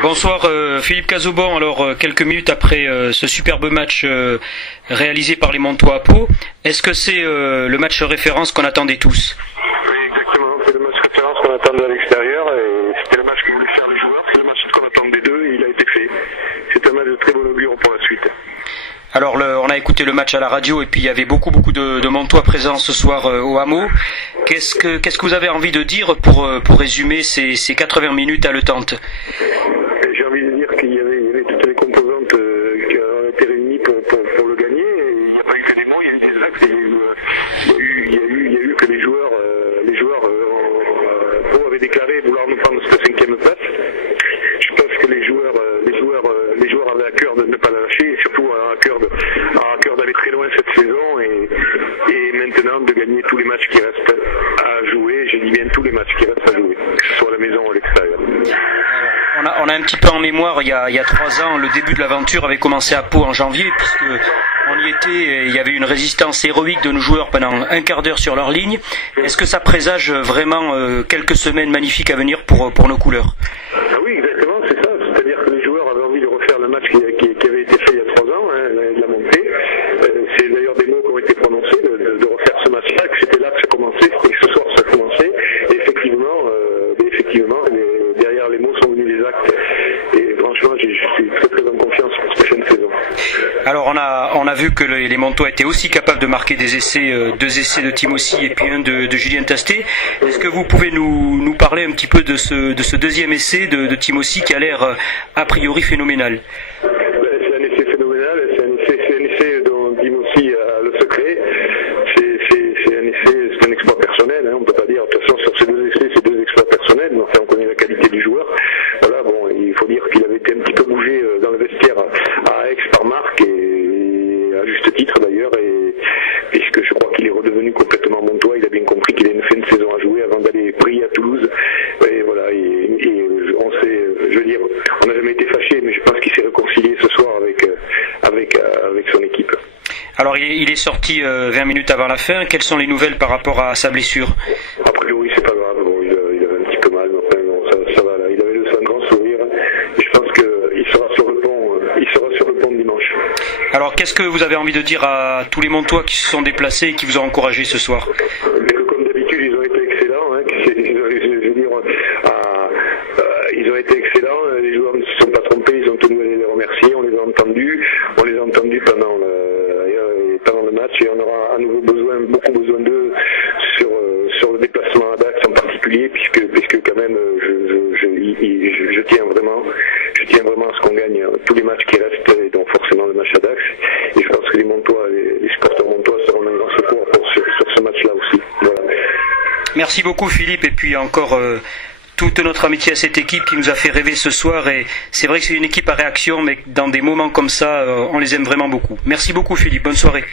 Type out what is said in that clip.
Bonsoir Philippe Casaubon. Alors quelques minutes après ce superbe match réalisé par les Montois à Pau, est-ce que c'est le match référence qu'on attendait tous? Oui, exactement, c'est le match référence qu'on attendait à l'extérieur et c'était le match que voulaient faire les joueurs, c'est le match qu'on attendait d'eux et il a été fait. C'est un match de très bon augure pour la suite. Alors on a écouté le match à la radio et puis il y avait beaucoup de Montois présents ce soir au Hameau. Qu'est-ce que vous avez envie de dire pour résumer ces 80 minutes haletantes? J'ai envie de dire qu'il y avait toutes les composantes qui ont été réunies pour le gagner. Et il n'y a pas eu que des mots, il y a eu des actes, il y a eu que les joueurs Pau avaient déclaré vouloir nous prendre cette 5e place. Je pense que les joueurs avaient à cœur de ne pas la lâcher et surtout à cœur d'aller très loin cette saison et maintenant de gagner tous les matchs qui restent à jouer. Je dis bien tous les matchs qui restent à jouer, que ce soit à la maison ou à l'extérieur. On a un petit peu en mémoire, il y a 3 ans, le début de l'aventure avait commencé à Pau en janvier, puisque on y était et il y avait une résistance héroïque de nos joueurs pendant un quart d'heure sur leur ligne. Est-ce que ça présage vraiment quelques semaines magnifiques à venir pour nos couleurs? Ah oui, exactement, c'est ça. C'est-à-dire que les joueurs avaient envie de refaire le match qui avait été fait il y a 3 ans, de la montée. C'est d'ailleurs des mots qui ont été prononcés, de refaire ce match-là, que c'était là que ça commençait, c'était que ce soir que ça commençait. Et effectivement, derrière les mots sont venus les actes. Et franchement, je suis très très en confiance pour cette prochaine saison. Alors on a vu que les Montois étaient aussi capables de marquer des essais, 2 essais de Timossi et puis un de Julien Tastet. Est-ce que vous pouvez nous parler un petit peu de ce deuxième essai de Timossi qui a l'air a priori phénoménal? C'est un essai phénoménal, c'est un essai dont Timossi a le secret. C'est un exploit personnel, on ne peut pas dire, de toute façon sur ces 2 essais, c'est 2 exploits personnels, mais enfin on connaît la qualité du joueur. Voilà, bon, il faut dire qu'il avait été un petit peu bougé dans le vestiaire à Aix par Marc, et à juste titre d'ailleurs, et puisque je crois qu'il est redevenu complètement montois, il a bien compris qu'il avait une fin de saison à jouer avant d'aller briller à Toulouse, et voilà, on sait, je veux dire, on n'a jamais été fâché, mais je pense qu'il s'est réconcilié ce soir avec son équipe. Alors il est sorti 20 minutes avant la fin. Quelles sont les nouvelles par rapport à sa blessure? A priori c'est pas grave, bon, il avait un petit peu mal, mais enfin, bon, ça va là. Il avait un grand sourire et je pense qu'il sera sur le pont dimanche. Alors qu'est-ce que vous avez envie de dire à tous les Montois qui se sont déplacés et qui vous ont encouragé ce soir? Mais que comme d'habitude ils ont été excellents, ils ont été excellents, les joueurs ne se sont pas trompés, ils ont tenu à les remercier, on les a entendus pendant le match et on aura à nouveau beaucoup besoin d'eux sur le déplacement à Dax en particulier puisque quand même je tiens vraiment à ce qu'on gagne tous les matchs qui restent et donc forcément le match à Dax et je pense que les supporters montois seront d'un grand secours sur ce match-là aussi. Voilà. Merci beaucoup Philippe et puis encore toute notre amitié à cette équipe qui nous a fait rêver ce soir et c'est vrai que c'est une équipe à réaction mais dans des moments comme ça on les aime vraiment beaucoup. Merci beaucoup Philippe, bonne soirée.